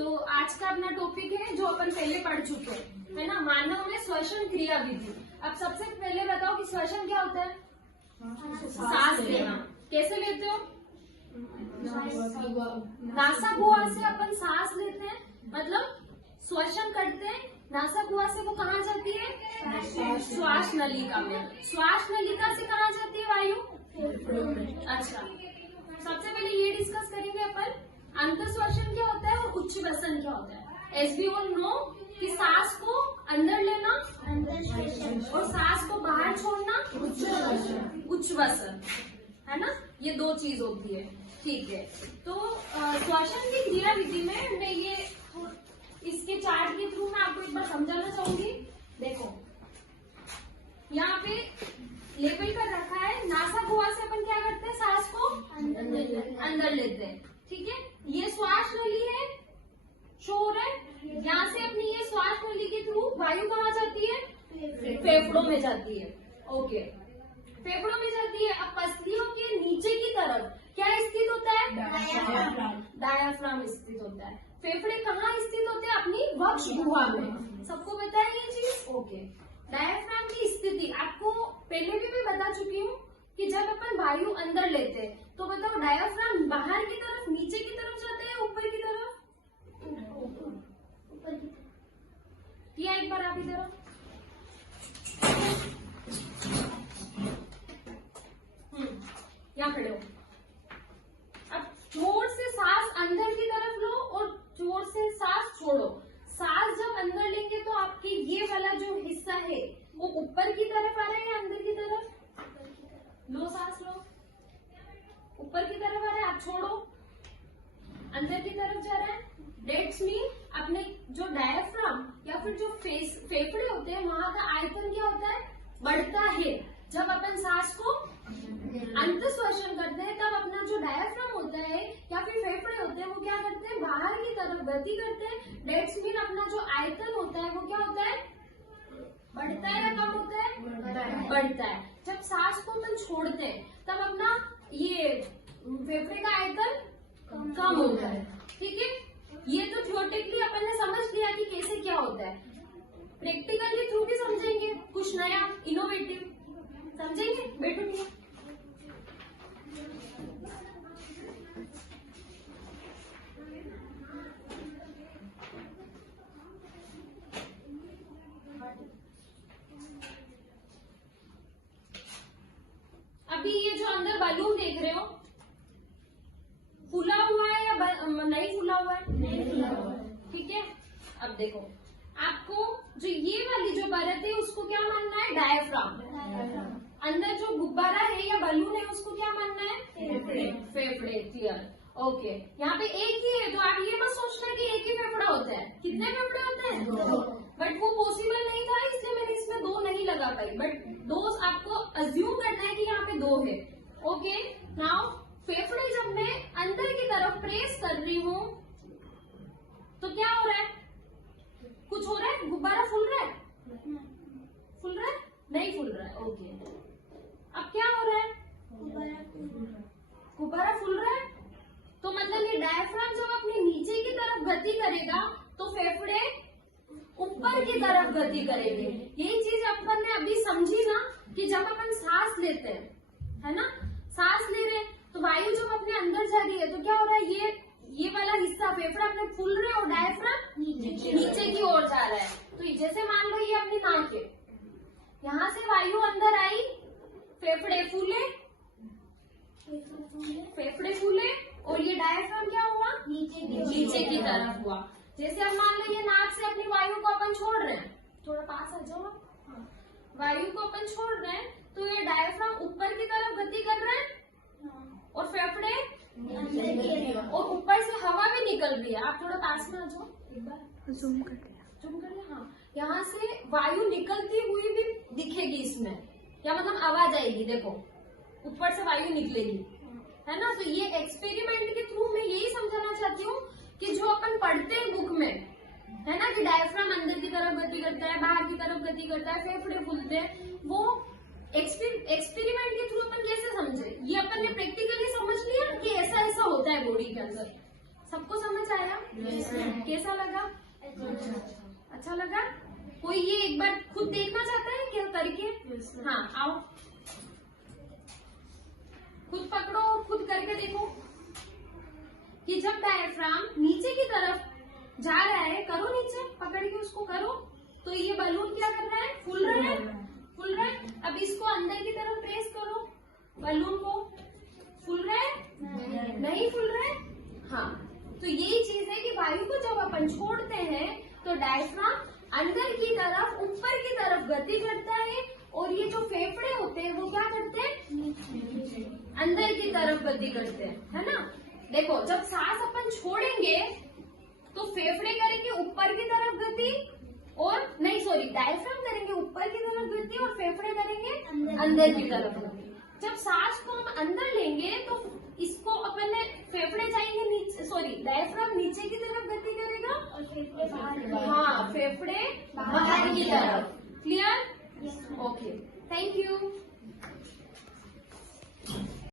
तो आज का अपना टॉपिक है जो अपन पहले पढ़ चुके हैं, है ना, मानव में श्वसन क्रिया विधि। अब सबसे पहले बताओ कि श्वसन क्या होता है? सांस लेना। कैसे लेते हो? नासागुहा से अपन सांस लेते हैं, मतलब श्वसन करते हैं। नासागुहा से वो कहाँ जाती है? श्वास नलिका में। श्वास नलिका से कहाँ जाती है वायु? अच्छा, सबसे पहले ये डिस्कस करेंगे अपन अंतःश्वसन क्या होता है और उच्छ्वसन क्या होता है। एज वी ऑल नो कि सांस को अंदर लेना और सांस को बाहर छोड़ना उच्छ्वसन, है ना, ये दो चीज होती है। ठीक है, तो श्वसन की क्रिया विधि में मैं ये इसके चार्ट के थ्रू मैं आपको एक बार समझाना चाहूंगी। देखो यहाँ पे लेबल कर रखा है, नासागुहा से अपन क्या करते हैं? सांस को अंदर लेते हैं। ठीक है, ये श्वास नली है, शो हो रहा है। यहाँ से अपनी ये श्वास नली के थ्रू वायु कहाँ जाती है? फेफड़ों में जाती है। ओके, फेफड़ों में जाती है। अब पसलियों के नीचे की तरफ क्या स्थित होता है? डायाफ्राम स्थित होता है। फेफड़े कहाँ स्थित होते हैं? अपनी वक्ष गुहा में। सबको पता है ये चीज? ओके, डायाफ्राम की स्थिति आपको पहले भी मैं बता चुकी हूँ कि जब अपन वायु अंदर लेते हैं तो बताओ डायाफ्राम बाहर की तरफ, नीचे की तरफ जाता है या ऊपर की तरफ? किया एक बार आप इधर। यहाँ खड़े हो। अब जोर से सांस अंदर की तरफ लो और जोर से सांस छोड़ो। सांस जब अंदर लेंगे तो आपके ये वाला जो हिस्सा है वो ऊपर की तरफ आ रहा है या अंदर की तरफ? लो, सांस लो, ऊपर की तरफ आ रहा है। आप छोड़ो, अंदर की तरफ जा रहा है। डेट्स मीन अपने जो डायाफ्राम या फिर जो फेफड़े होते हैं वहां का आयतन क्या होता है? बढ़ता है। जब अपन सांस को अंतःश्वसन करते हैं तब अपना जो डायाफ्राम होता है या फिर फेफड़े होते हैं वो क्या करते हैं? बाहर की तरफ गति करते हैं। डेट्स मीन अपना जो आयतन होता है वो क्या होता है? बढ़ता है या कम होता है? बढ़ता है। जब सांस को अपन छोड़ते हैं तब अपना ये फेफड़े का आयतन कम होता है। ठीक है, ये तो थ्योरेटिकली अपन ने समझ लिया कि कैसे क्या होता है। प्रैक्टिकल के थ्रू भी समझेंगे, कुछ नया इनोवेटिव समझेंगे। बैठो भैया। अभी ये जो अंदर बलून देख रहे हो फूला हुआ है या नहीं फूला हुआ है? नहीं फूला हुआ है। ठीक है, अब देखो आपको जो ये वाली जो परत है उसको क्या मानना है? डायाफ्राम। अंदर जो गुब्बारा है या बलून है उसको क्या मानना है? फेफड़े। क्लियर? ओके, यहाँ पे एक ही है तो आप ये मत सोचना कि एक ही फेफड़ा होता है। कितने फेफड़े होते हैं? दो। बट वो पॉसिबल नहीं था इसलिए मैंने इसमें दो नहीं लगा पाई, बट दो आपको अज्यूम करना है कि यहाँ पे दो है। ओके, नाउ फेफड़े जब मैं अंदर की तरफ प्रेस कर रही हूँ तो क्या हो रहा है? कुछ हो रहा है? गुब्बारा फूल रहा है? फूल रहा है? नहीं फूल रहा है। ओके, अब क्या हो रहा है? गुब्बारा फूल रहा है। तो मतलब ये डायफ्राम जब अपने नीचे की तरफ गति करेगा तो फेफड़े ऊपर की तरफ गति करेंगे। यही चीज अपन ने अभी समझी ना कि जब अपन सांस लेते हैं, है ना, सांस ले रहे हैं तो वायु जब अपने अंदर जा रही है तो क्या हो रहा है? ये वाला हिस्सा फेफड़ा अपने फूल रहे और डायफ्राम नीचे की ओर जा रहा है। तो जैसे मान लो ये अपनी नाक है, यहाँ से वायु अंदर आई, फेफड़े फूले और ये डायफ्राम क्या हुआ? नीचे की तरफ हुआ। जैसे अब मान लो ये नाक से अपनी वायु को अपन छोड़ रहे हैं, थोड़ा पास आ जाओ। वायु को अपन छोड़ रहे हैं तो ये डायफ्राम ऊपर की तरफ गति कर रहा है और फेफड़े और ऊपर से हवा भी निकल रही है। आप थोड़ा पास में आ जाओ, एक बार जूम कर लिया। हाँ, यहाँ से वायु निकलती हुई भी दिखेगी इसमें, क्या मतलब आवाज आएगी। देखो ऊपर से वायु निकलेगी, है ना। तो ये एक्सपेरिमेंट के थ्रू मैं यही समझाना चाहती हूँ कि जो अपन पढ़ते हैं बुक में, है ना, कि डायफ्राम अंदर की तरफ गति करता है, बाहर की तरफ गति करता है, फेफड़े फूलते हैं, वो एक्सपेरिमेंट के थ्रू अपन कैसे समझे? ये अपन ने प्रैक्टिकली समझ लिया कि ऐसा ऐसा होता है बॉडी के अंदर। सबको समझ आया? कैसा लगा? अच्छा लगा? कोई ये एक बार खुद देखना चाहता है क्या करके? हाँ आओ, खुद पकड़ो और खुद करके देखो कि जब डायफ्राम नीचे की तरफ जा रहा है, करो नीचे पकड़ के उसको करो, तो ये बलून क्या कर रहा है? फूल रहा है, फूल रहा है। अब इसको अंदर की तरफ प्रेस करो, बलून को, फूल रहा है? नहीं फूल रहा है। हाँ, तो यही चीज है कि वायु को जब अपन छोड़ते हैं तो डायफ्राम अंदर की तरफ, ऊपर की तरफ गति करता है, और ये जो फेफड़े होते हैं वो क्या करते हैं? अंदर की तरफ गति करते हैं, है ना। देखो जब सांस अपन छोड़ेंगे तो फेफड़े करेंगे ऊपर की तरफ गति, और नहीं सॉरी डायफ्राम करेंगे ऊपर की तरफ गति और फेफड़े करेंगे अंदर की तरफ गति। जब सांस को हम अंदर लेंगे तो इसको अपन ने फेफड़े जाएंगे नीचे, सॉरी डायफ्राम नीचे की तरफ गति करेगा और फेफड़े बाहर। हाँ, फेफड़े बाहर की तरफ। क्लियर? Okay, thank you.